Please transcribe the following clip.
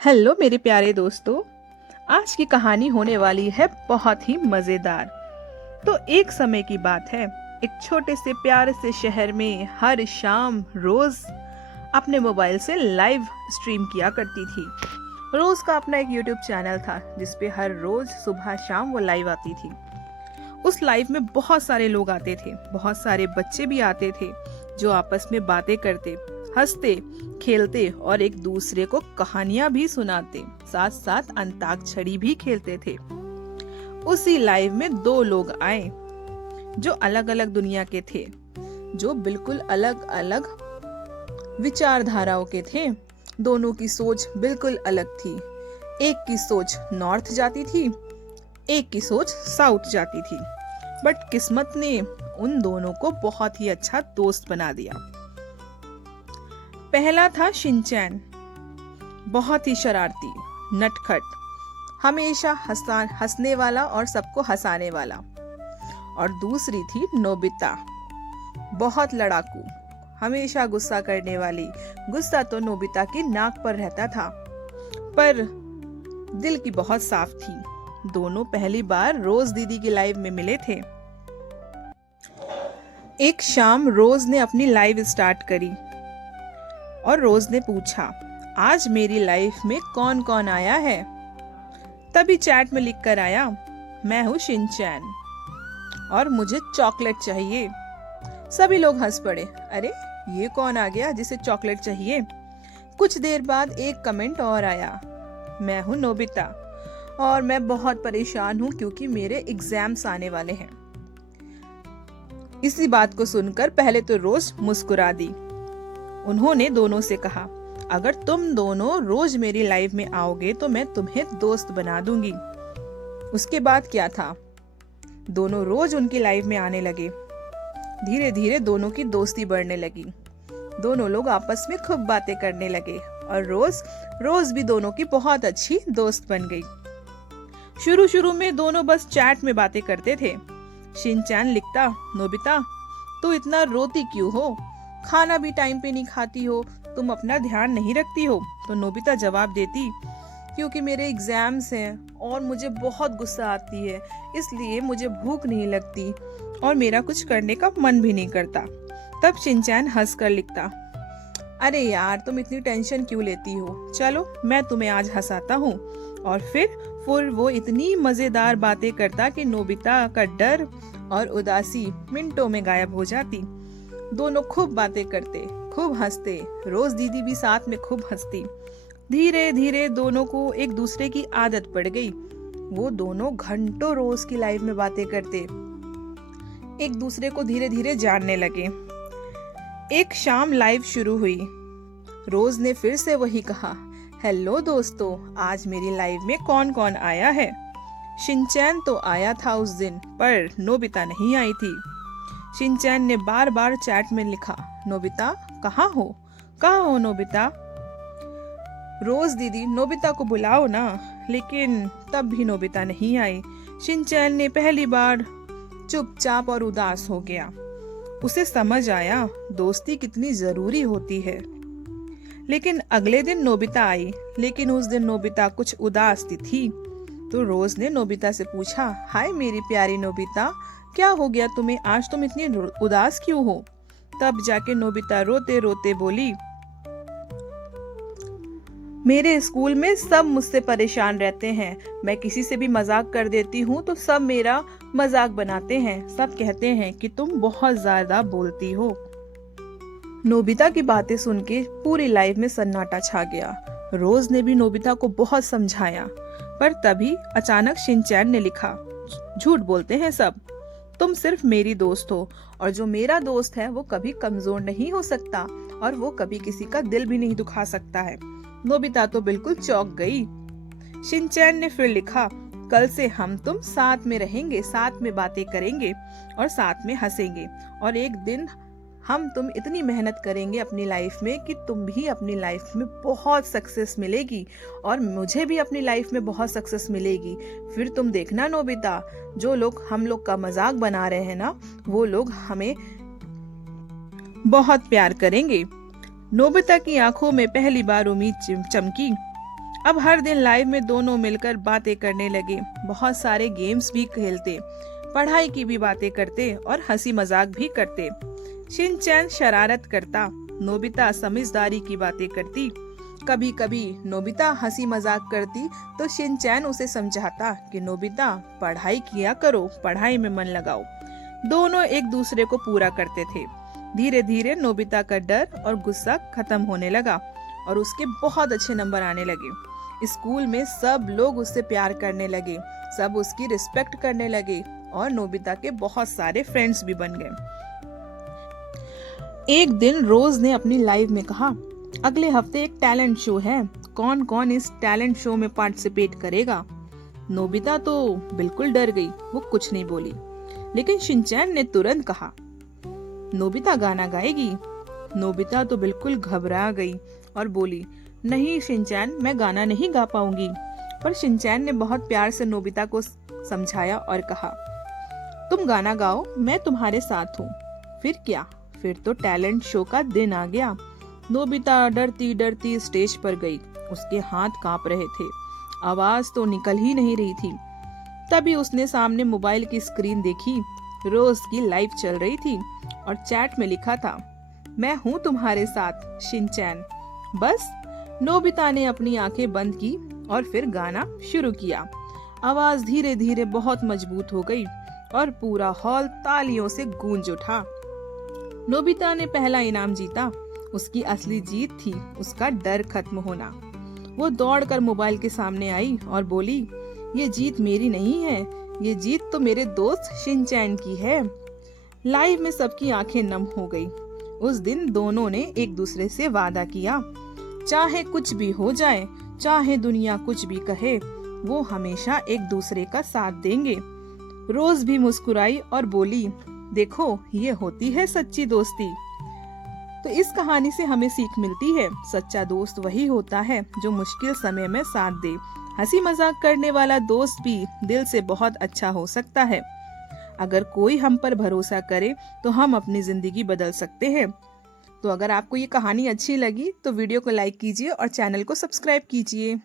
Hello मेरे प्यारे दोस्तों। आज की कहानी होने वाली है बहुत ही मज़ेदार। तो एक समय की बात है, एक छोटे से प्यारे से शहर में हर शाम रोज अपने मोबाइल से लाइव स्ट्रीम किया करती थी। रोज का अपना एक यूट्यूब चैनल था जिस पे हर रोज सुबह शाम वो लाइव आती थी। उस लाइव में बहुत सारे लोग आते थे, बहुत सारे बच्चे भी आते थे जो आपस में बातें करते, हंसते, खेलते और एक दूसरे को कहानियां भी सुनाते, साथ साथ अंताक्षरी भी खेलते थे। उसी लाइव में दो लोग आए जो अलग अलग दुनिया के थे, जो बिल्कुल अलग अलग विचारधाराओं के थे। दोनों की सोच बिल्कुल अलग थी। एक की सोच नॉर्थ जाती थी, एक की सोच साउथ जाती थी। बट किस्मत ने उन दोनों को बहुत ही अच्छा दोस्त बना दिया। पहला था शिनचैन, बहुत ही शरारती, नटखट, हमेशा हंसने वाला और सबको हंसाने वाला। और दूसरी थी नोबिता, बहुत लड़ाकू, हमेशा गुस्सा करने वाली। गुस्सा तो नोबिता की नाक पर रहता था, पर दिल की बहुत साफ थी। दोनों पहली बार रोज दीदी की लाइव में मिले थे। एक शाम रोज ने अपनी लाइव स्टार्ट करी और रोज ने पूछा, आज मेरी लाइफ में कौन कौन आया है? तभी चैट में लिख कर आया, मैं हूँ शिनचैन और मुझे चॉकलेट चाहिए। सभी लोग हंस पड़े, अरे ये कौन आ गया जिसे चॉकलेट चाहिए? कुछ देर बाद एक कमेंट और आया, मैं हूँ नोबिता और मैं बहुत परेशान हूँ क्योंकि मेरे एग्जाम्स आने वाले हैं। इसी बात को सुनकर पहले तो रोज मुस्कुरा दी। उन्होंने दोनों से कहा, अगर तुम दोनों रोज मेरी लाइव में आओगे तो मैं तुम्हें दोस्त बना दूंगी। उसके बाद क्या था, दोनों रोज उनकी लाइव में आने लगे। धीरे धीरे दोनों की दोस्ती बढ़ने लगी। दोनों लोग आपस में खूब बातें करने लगे और रोज भी दोनों की बहुत अच्छी दोस्त बन गई। शुरू शुरू में दोनों बस चैट में बातें करते थे। शिनचैन लिखता, नोबिता तू इतना रोती क्यों हो? खाना भी टाइम पे नहीं खाती हो, तुम अपना ध्यान नहीं रखती हो। तो नोबिता जवाब देती, क्योंकि मेरे एग्जाम्स हैं और मुझे बहुत गुस्सा आती है, इसलिए मुझे भूख नहीं लगती और मेरा कुछ करने का मन भी नहीं करता। तब शिनचैन हंस कर लिखता, अरे यार तुम इतनी टेंशन क्यों लेती हो, चलो मैं तुम्हें आज हंसाता हूँ। और फिर वो इतनी मजेदार बातें करता कि नोबिता का डर और उदासी मिनटों में गायब हो जाती। दोनों खूब बातें करते, खूब हंसते, रोज दीदी भी साथ में खूब हंसती। धीरे धीरे दोनों को एक दूसरे की आदत पड़ गई। वो दोनों घंटों रोज की लाइव में बातें करते, एक दूसरे को धीरे धीरे जानने लगे। एक शाम लाइव शुरू हुई। रोज ने फिर से वही कहा, हेलो दोस्तों, आज मेरी लाइव में कौन कौन आया है? शिनचैन तो आया था उस दिन, पर नोबिता नहीं आई थी। शिनचैन ने बार बार चैट में लिखा, नोबिता कहाँ हो नोबिता? रोज दीदी नोबिता को बुलाओ ना। लेकिन तब भी नोबिता नहीं आई। शिनचैन ने पहली बार चुपचाप और उदास हो गया। उसे समझ आया दोस्ती कितनी जरूरी होती है। लेकिन अगले दिन नोबिता आई, लेकिन उस दिन नोबिता कुछ उदास थी। तो रोज ने नोबिता से पूछा, हाय मेरी प्यारी नोबिता, क्या हो गया तुम्हें, आज तुम इतनी उदास क्यों हो? तब जाके नोबिता रोते रोते बोली, मेरे स्कूल में सब मुझसे परेशान रहते हैं। मैं किसी से भी मजाक कर देती हूँ तो सब मेरा मजाक बनाते हैं। सब कहते हैं कि तुम बहुत ज्यादा बोलती हो। नोबिता की बातें सुन के पूरी लाइफ में सन्नाटा छा गया। रोज ने भी नोबिता को बहुत समझाया, पर तभी अचानक शिनचैन ने लिखा, झूठ बोलते हैं सब, तुम सिर्फ मेरी दोस्त हो और जो मेरा दोस्त है वो कभी कमजोर नहीं हो सकता और वो कभी किसी का दिल भी नहीं दुखा सकता है। नोबिता तो बिल्कुल चौंक गई। शिनचैन ने फिर लिखा, कल से हम तुम साथ में रहेंगे, साथ में बातें करेंगे और साथ में हंसेंगे और एक दिन हम तुम इतनी मेहनत करेंगे अपनी लाइफ में कि तुम भी अपनी लाइफ में बहुत सक्सेस मिलेगी और मुझे भी अपनी लाइफ में बहुत सक्सेस मिलेगी। फिर तुम देखना नोबिता, जो लोग हम लोग का मजाक बना रहे हैं ना, वो लोग हमें बहुत प्यार करेंगे। नोबिता की आंखों में पहली बार उम्मीद चमकी। अब हर दिन लाइव में दोनों मिलकर बातें करने लगे, बहुत सारे गेम्स भी खेलते, पढ़ाई की भी बातें करते और हंसी मजाक भी करते। शिनचैन शरारत करता, नोबिता समझदारी की बातें करती। कभी कभी नोबिता हंसी मजाक करती तो शिनचैन उसे समझाता कि नोबिता पढ़ाई किया करो, पढ़ाई में मन लगाओ। दोनों एक दूसरे को पूरा करते थे। धीरे धीरे नोबिता का डर और गुस्सा खत्म होने लगा और उसके बहुत अच्छे नंबर आने लगे। स्कूल में सब लोग उससे प्यार करने लगे, सब उसकी रिस्पेक्ट करने लगे और नोबिता के बहुत सारे फ्रेंड्स भी बन गए। एक दिन रोज ने अपनी लाइव में कहा, अगले हफ्ते एक टैलेंट शो है, कौन कौन इस टैलेंट शो में पार्टिसिपेट करेगा। नोबिता तो बिल्कुल डर गई, वो कुछ नहीं बोली। लेकिन शिनचैन ने तुरंत कहा, नोबिता गाना गाएगी। नोबिता तो बिल्कुल घबरा गई और बोली, नहीं शिनचैन, मैं गाना नहीं गा पाऊंगी। पर शिनचैन ने बहुत प्यार से नोबिता को समझाया और कहा, तुम गाना गाओ, मैं तुम्हारे साथ हूँ। फिर क्या, फिर तो टैलेंट शो का दिन आ गया। नोबिता डरती डरती स्टेज पर गई, उसके हाथ कांप रहे थे, आवाज तो निकल ही नहीं रही थी। तभी उसने सामने मोबाइल की स्क्रीन देखी, रोज की लाइव चल रही थी और चैट में लिखा था, मैं हूँ तुम्हारे साथ शिनचैन। बस नोबिता ने अपनी आंखें बंद की और फिर गाना शुरू किया। आवाज धीरे धीरे बहुत मजबूत हो गई और पूरा हॉल तालियों से गूंज उठा। नोबिता ने पहला इनाम जीता। उसकी असली जीत थी उसका डर खत्म होना। वो दौड़कर मोबाइल के सामने आई और बोली, ये जीत मेरी नहीं है, ये जीत तो मेरे दोस्त शिनचैन की है। लाइव में सबकी आंखें नम हो गई। उस दिन दोनों ने एक दूसरे से वादा किया, चाहे कुछ भी हो जाए, चाहे दुनिया कुछ भी कहे, वो हमेशा एक दूसरे का साथ देंगे। रोज भी मुस्कुराई और बोली, देखो ये होती है सच्ची दोस्ती। तो इस कहानी से हमें सीख मिलती है, सच्चा दोस्त वही होता है जो मुश्किल समय में साथ दे। हंसी मजाक करने वाला दोस्त भी दिल से बहुत अच्छा हो सकता है। अगर कोई हम पर भरोसा करे तो हम अपनी जिंदगी बदल सकते हैं। तो अगर आपको ये कहानी अच्छी लगी तो वीडियो को लाइक कीजिए और चैनल को सब्सक्राइब कीजिए।